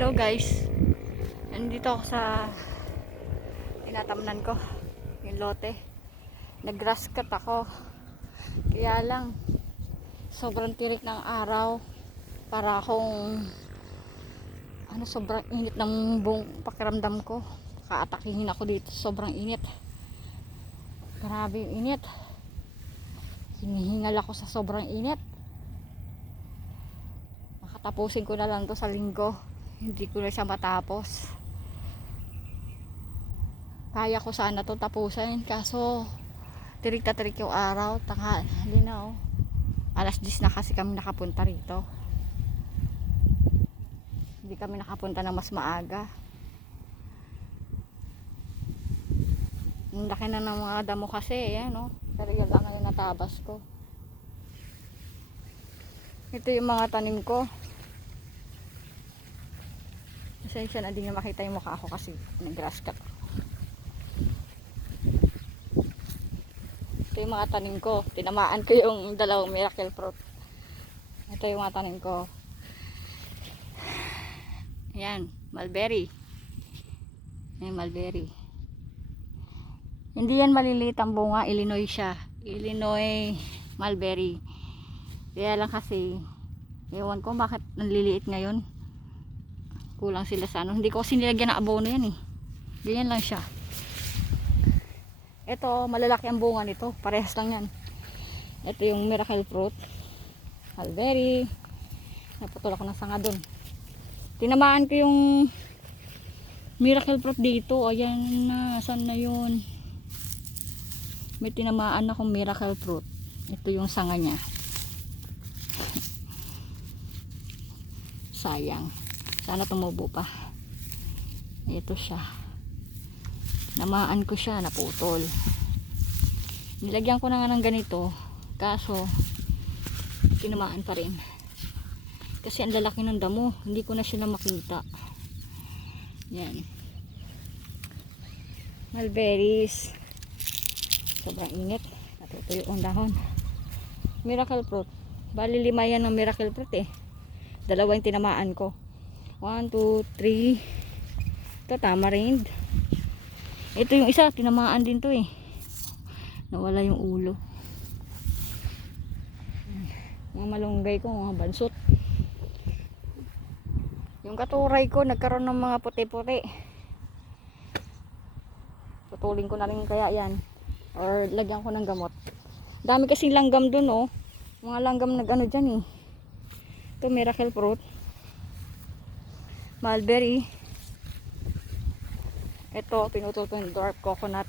Hello guys, nandito ako sa tinatamnan ko yung lote. Nag-grass cut ako, kaya lang sobrang tirik ng araw, para akong sobrang init ng buong pakiramdam ko. Kaatakihin ako dito, sobrang init, grabe yung init, hinihingal ako sa sobrang init. Makatapusin ko na lang to sa linggo, hindi ko na siya matapos. Kaya ko sana to tapusin, kaso tirik na tirik yung araw. Tanghali na oh, alas 10 na kasi kami nakapunta rito. Hindi kami nakapunta na mas maaga. Ang laki na ng mga damo kasi, yan oh, talaga lang ngayon natabas ko. Ito yung mga tanim ko. Pasensya na, di nyo makita yung mukha ko kasi nag-grass cut. Ito yung mga tanim ko. Tinamaan ko yung dalawang miracle fruit. Ito yung mga tanim ko. Ayan, mulberry. Ayan, mulberry. Hindi yan maliliit ang bunga, Illinois siya. Illinois mulberry. Kaya lang kasi, ewan ko bakit nanliliit ngayon. Kulang sila sa ano. Hindi ko kasi nilagyan ng abono yan eh. Ganyan lang siya. Ito, malalaki ang bunga nito. Parehas lang yan. Ito yung miracle fruit. Mulberry. Naputol ako ng sanga dun. Tinamaan ko yung miracle fruit dito. Ayan na. Saan na yun? May tinamaan akong miracle fruit. Ito yung sanga niya. Sayang. Sana tumubo pa. Ito siya. Namaan ko siya, naputol. Nilagyan ko na nga ng ganito, kaso tinamaan pa rin. Kasi ang lalaki ng damo, hindi ko na sila makita. Yan. Mulberries. Sobrang init. Natutuyo ang dahon. Miracle fruit. Bali 5 yan ng miracle fruit eh. 2 yung tinamaan ko. 1, 2, 3. Ito tamarind. Ito yung isa, tinamaan din to eh. Nawala yung ulo. Mga malunggay ko, mga bansot. Yung katuray ko, nagkaroon ng mga puti-puti. Putulin ko na rin kaya yan. Or lagyan ko ng gamot. Dami kasing langgam dun oh. Mga langgam nag-ano dyan eh. Ito miracle fruit. Mulberry. Ito, pinutol ko yung dwarf coconut.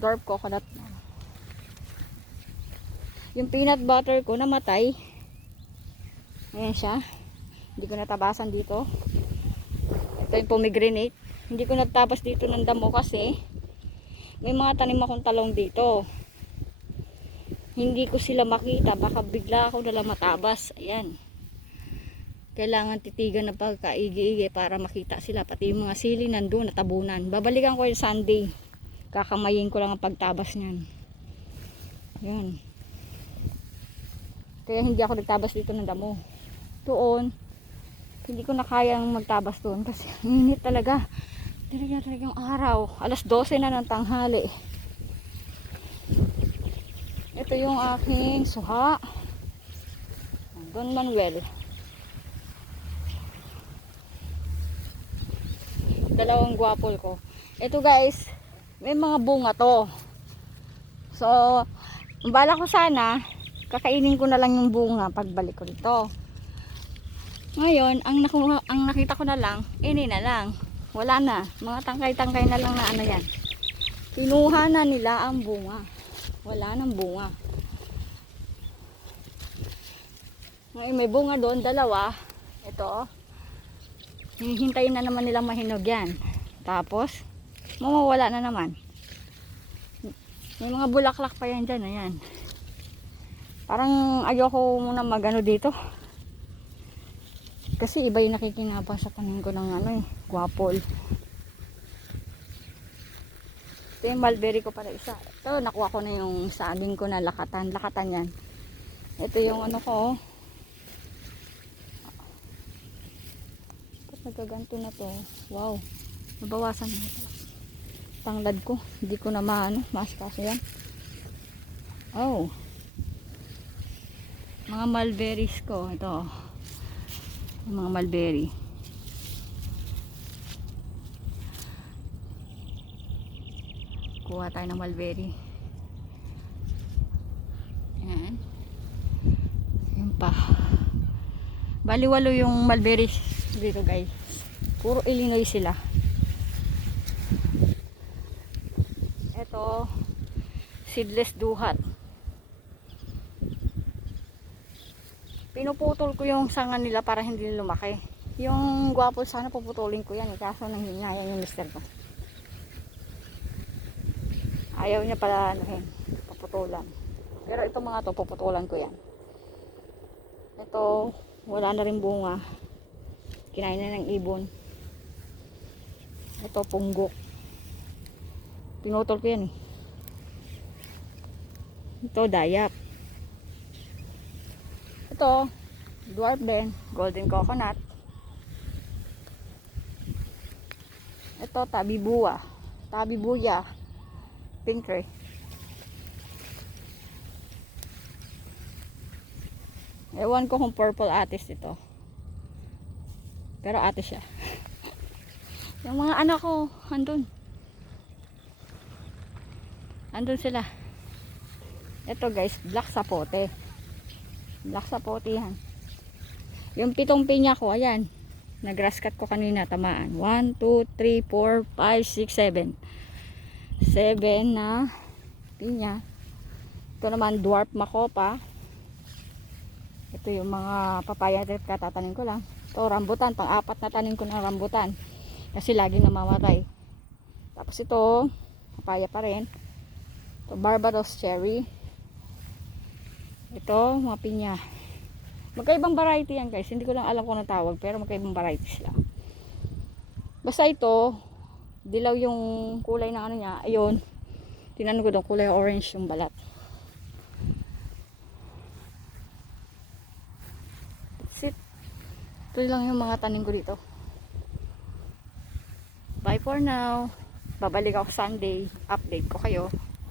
Dwarf coconut. Yung peanut butter ko namatay. Ayan siya. Hindi ko natabasan dito. Ito yung pomegranate. Hindi ko natabas dito ng damo kasi may mga tanim akong talong dito. Hindi ko sila makita. Baka bigla ako nalang matabas. Ayan. Kailangan titigan na pagkaigi-igi para makita sila. Pati yung mga sili nandun, natabunan. Babalikan ko yung Sunday. Kakamayin ko lang ang pagtabas niyan. Yan. Kaya hindi ako nagtabas dito ng damo. Doon, hindi ko na kayang magtabas doon kasi init talaga. Talagang araw. Alas 12 na ng tanghali. Ito yung aking suha. Don Manuel. 2 gwapol ko. Ito guys, may mga bunga to. So, ang bala ko sana, kakainin ko na lang yung bunga pagbalik ko dito. Ngayon, ang nakita ko na lang, ini na lang. Wala na. Mga tangkay-tangkay na lang na ano yan. Kinuha na nila ang bunga. Wala nang bunga. Ngayon, may bunga doon, 2. Ito, hihintayin na naman nilang mahinog yan. Tapos, mawawala na naman. May mga bulaklak pa yan dyan. Ayan. Parang ayoko muna magano dito. Kasi iba yung nakikinabang sa tanim ko ng guapol. Ito yung mulberry ko para isa. Ito, nakuha ko na yung saging ko na lakatan. Lakatan yan. Ito yung ko. Nagkaganto na to. Wow. Nabawasan na ito. Tanglad ko. Hindi ko na maasikaso yan. Oh. Mga mulberries ko. Ito. Mga mulberry. Kuha tayo ng mulberry. Ayan. Ayan pa. Baliwalo yung mulberries dito guys. Puro Illinois sila. Ito. Seedless duhat. Pinuputol ko yung sanga nila para hindi lumaki. Yung guwapo sana puputulin ko yan. Kaso nanghinayang yung mister ko. Ayaw niya pala paputulan. Pero itong mga to puputulan ko yan. Ito wala na rin bunga. Kinain na ng ibon. Ito punggok. Pinutol ko yan eh. Ito dayak. Ito dwarf din. Golden coconut. Ito tabibuya. Tabibuya. Pink tree. Ewan ko kung purple atis ito. Pero atis siya. Yung mga anak ko, andun. Andun sila. Ito guys, black sapote. Black sapote yan. Yung 7 pinya ko, ayan. Nag-grass cut ko kanina, tamaan. 1, 2, 3, 4, 5, 6, 7. 7 na pinya. Ito naman dwarf makopa. Ito yung mga papaya na katatanin ko lang. Ito rambutan, pang-4 na tanin ko ng rambutan. Kasi lagi namamatay. Tapos ito, papaya pa rin. Ito Barbados cherry. Ito mga pinya. Magkaibang variety yan guys. Hindi ko lang alam kung anong tawag, pero magkaibang variety sila. Basta ito, dilaw yung kulay ng ano niya. Ayun. Tinanong ko doon, kulay orange yung balat. That's it. Ito lang yung mga tanim ko dito. Bye for now. Babalik ako Sunday. Update ko kayo.